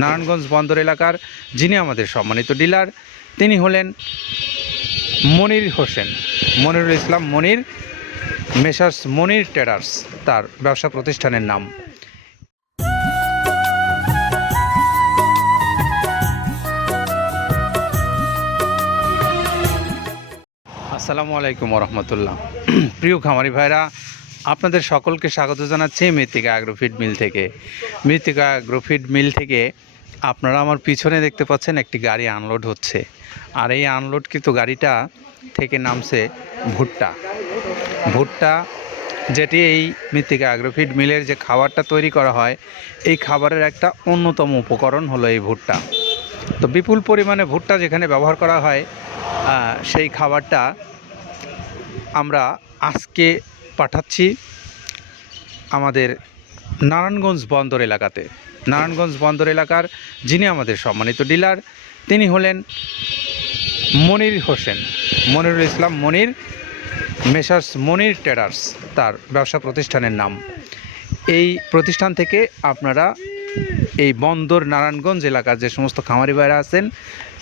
নারায়ণগঞ্জ বন্দর এলাকার যিনি আমাদের সম্মানিত ডিলার, তিনি হলেন মনির হোসেন। মনিরুল ইসলাম মনির, মেসার্স মনির ট্রেডার্স, তার ব্যবসা প্রতিষ্ঠানের নাম। আসসালামু আলাইকুম রহমতুল্লাহ। প্রিয় খামারি ভাইরা আপনাদের সকলকে স্বাগত জানাচ্ছি মৃত্তিকা অ্যাগ্রোফিড মিল থেকে। মৃত্তিকা অ্যাগ্রোফিড মিল থেকে আপনারা আমার পিছনে দেখতে পাচ্ছেন একটি গাড়ি আনলোড হচ্ছে। আর এই আনলোডকৃত গাড়িটা থেকে নামছে ভুট্টা। ভুট্টা, যেটি এই মৃত্তিকা অ্যাগ্রোফিড মিলের যে খাবারটা তৈরি করা হয়, এই খাবারের একটা অন্যতম উপকরণ হলো এই ভুট্টা। তো বিপুল পরিমাণে ভুট্টা যেখানে ব্যবহার করা হয় সেই খাবারটা আমরা আজকে পাঠাচ্ছি আমাদের নারায়ণগঞ্জ বন্দর এলাকাতে। নারায়ণগঞ্জ বন্দর এলাকার যিনি আমাদের সম্মানিত ডিলার, তিনি হলেন মনির হোসেন। মনিরুল ইসলাম মনির, মেসার্স মনির ট্রেডার্স, তার ব্যবসা প্রতিষ্ঠানের নাম। এই প্রতিষ্ঠান থেকে আপনারা এই বন্দর নারায়ণগঞ্জ এলাকার যে সমস্ত খামারি ভাইরা আছেন,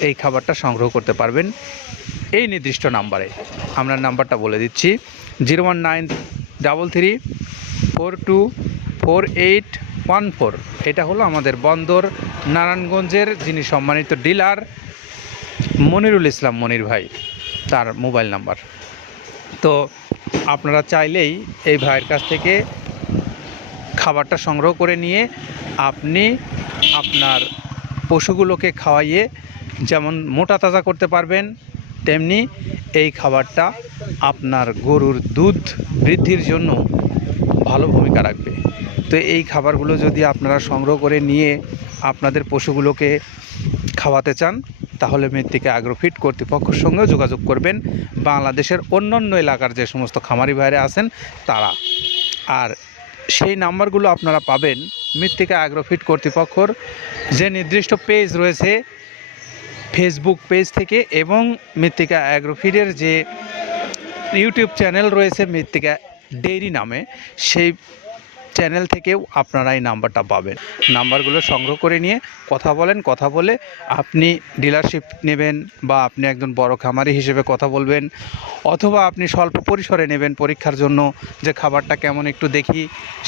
এই খাবারটা সংগ্রহ করতে পারবেন এই নির্দিষ্ট নাম্বারে। আমরা নাম্বারটা বলে দিচ্ছি। Zero one nine double three four two four eight one four. এটা হলো আমাদের বন্দর নারায়ণগঞ্জের যিনি সম্মানিত ডিলার মনিরুল ইসলাম মনির ভাই, তার মোবাইল নাম্বার। তো আপনারা চাইলেই এই ভাইয়ের কাছ থেকে খাবারটা সংগ্রহ করে নিয়ে আপনি আপনার পশুগুলোকে খাওয়াইয়ে যেমন মোটা তাজা করতে পারবেন তেমনি এই খাবারটা আপনার গরুর দুধ বৃদ্ধির জন্য ভালো ভূমিকা রাখবে। তো এই খাবারগুলো যদি আপনারা সংগ্রহ করে নিয়ে আপনাদের পশুগুলোকে খাওয়াতে চান, তাহলে মৃত্তিকা অ্যাগ্রোফিট কর্তৃপক্ষের সঙ্গে যোগাযোগ করবেন। বাংলাদেশের অন্যান্য এলাকার যে সমস্ত খামারি ভাইরা আছেন, তারা। আর সেই নাম্বারগুলো আপনারা পাবেন মৃত্তিকা অ্যাগ্রোফিট কর্তৃপক্ষর যে নির্দিষ্ট পেজ রয়েছে ফেসবুক পেজ থেকে এবং মৃত্তিকা অ্যাগ্রোফিডের যে ইউটিউব চ্যানেল রয়েছে মৃত্তিকা ডেইরি নামে, সেই চ্যানেল থেকেও আপনারা এই নাম্বারটা পাবেন। নাম্বারগুলো সংগ্রহ করে নিয়ে কথা বলেন, কথা বলে আপনি ডিলারশিপ নেবেন বা আপনি একজন বড় খামারি হিসেবে কথা বলবেন, অথবা আপনি স্বল্প পরিসরে নেবেন পরীক্ষার জন্য যে খাবারটা কেমন একটু দেখি,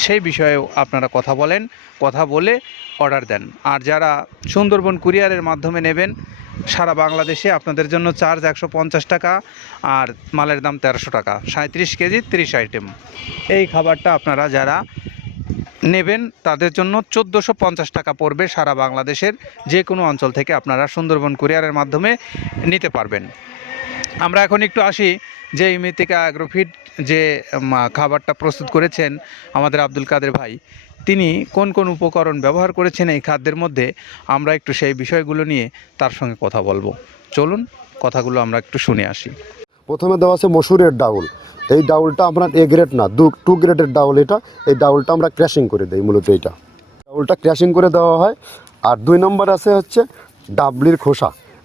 সেই বিষয়েও আপনারা কথা বলেন, কথা বলে অর্ডার দেন। আর যারা সুন্দরবন কুরিয়ারের মাধ্যমে নেবেন সারা বাংলাদেশে আপনাদের জন্য চার্জ একশো পঞ্চাশ টাকা আর মালের দাম তেরোশো টাকা। সাঁত্রিশ কেজি, তিরিশ আইটেম। এই খাবারটা আপনারা যারা নেবেন, তাদের জন্য চোদ্দোশো পঞ্চাশ টাকা পড়বে সারা বাংলাদেশের যে কোনো অঞ্চল থেকে আপনারা সুন্দরবন কুরিয়ারের মাধ্যমে নিতে পারবেন। আমরা এখন একটু আসি যে এই মৃত্তিকা অ্যাগ্রোফিড যে খাবারটা প্রস্তুত করেছেন আমাদের আব্দুল কাদের ভাই, তিনি কোন কোন উপকরণ ব্যবহার করেছেন এই খাদ্যের মধ্যে, আমরা একটু সেই বিষয়গুলো নিয়ে তার সঙ্গে কথা বলব। চলুন, কথাগুলো আমরা একটু শুনে আসি। প্রথমে দেওয়া আছে মসুরের ডাউল। এই ডাউলটা আপনার এ গ্রেড না, দু টু গ্রেডের ডাউল এটা। এই ডাউলটা আমরা ক্র্যাশিং করে দিই, মূলত এইটা। ডাউলটা ক্র্যাশিং করে দেওয়া হয়। আর দুই নম্বর আছে হচ্ছে ডাবলির খোসা।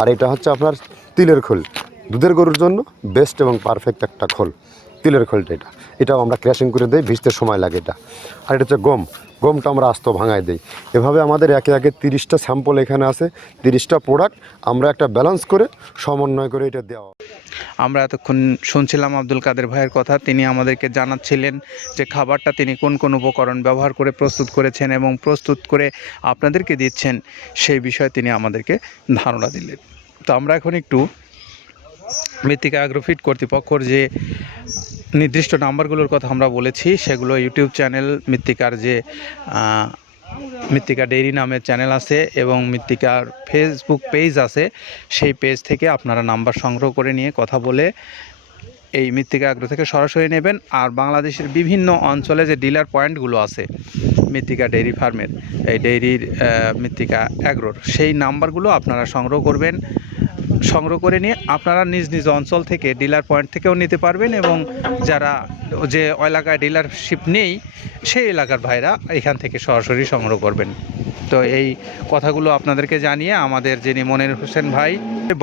আর এটা হচ্ছে আপনার তিলের খোল। দুধের গরুর জন্য বেস্ট এবং পারফেক্ট একটা খোল। তিলের খোলটা এটা। এটাও আমরা ক্র্যাশিং করে দিই, ভিজতে সময় লাগে এটা। আর এটা হচ্ছে গম। গমটা আমরা আস্ত ভাঙায় দিই। এভাবে আমাদের একে একে তিরিশটা স্যাম্পল এখানে আছে, তিরিশটা প্রোডাক্ট আমরা একটা ব্যালেন্স করে সমন্বয় করে এটা দেওয়া আমরা এতক্ষণ শুনছিলাম আব্দুল কাদের ভাইয়ের কথা। তিনি আমাদেরকে জানাচ্ছিলেন যে খাবারটা তিনি কোন কোন উপকরণ ব্যবহার করে প্রস্তুত করেছেন এবং প্রস্তুত করে আপনাদেরকে দিচ্ছেন, সেই বিষয়ে তিনি আমাদেরকে ধারণা দিলেন। তো আমরা এখন একটু মৃত্তিকা অ্যাগ্রোফিট কর্তৃপক্ষর যে নির্দিষ্ট নাম্বারগুলোর কথা আমরা বলেছি, সেগুলো ইউটিউব চ্যানেল মৃত্তিকার যে মৃত্তিকা ডেইরি নামের চ্যানেল আছে এবং মৃত্তিকার ফেসবুক পেজ আছে। সেই পেজ থেকে আপনারা নাম্বার সংগ্রহ করে নিয়ে কথা বলে এই মৃত্তিকা আগ্রহ থেকে সরাসরি নেবেন। আর বাংলাদেশের বিভিন্ন অঞ্চলে যে ডিলার পয়েন্টগুলো আছে মৃত্তিকা ডেইরি ফার্মের এই ডেইরির মৃত্তিকা অ্যাগ্রোর সেই নাম্বারগুলো আপনারা সংগ্রহ করবেন। সংগ্রহ করে নিয়ে আপনারা নিজ নিজ অঞ্চল থেকে ডিলার পয়েন্ট থেকেও নিতে পারবেন এবং যারা যে এলাকায় ডিলারশিপ নেই, সেই এলাকার ভাইরা এখান থেকে সরাসরি সংগ্রহ করবেন। তো এই কথাগুলো আপনাদেরকে জানিয়ে আমাদের যিনি মনির হোসেন ভাই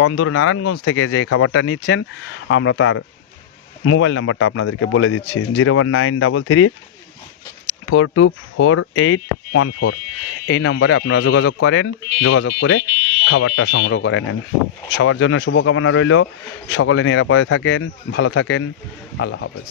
বন্দর নারায়ণগঞ্জ থেকে যে খাবারটা নিচ্ছেন, আমরা তার মোবাইল নাম্বারটা আপনাদেরকে বলে দিচ্ছি। Zero one nine double three four two four eight one four. এই নাম্বারে আপনারা যোগাযোগ করেন, যোগাযোগ করে খাবারটা সংগ্রহ করে নেন। সবার জন্য শুভকামনা রইল। সকলে নিরাপদে থাকেন, ভালো থাকেন। আল্লাহ হাফেজ।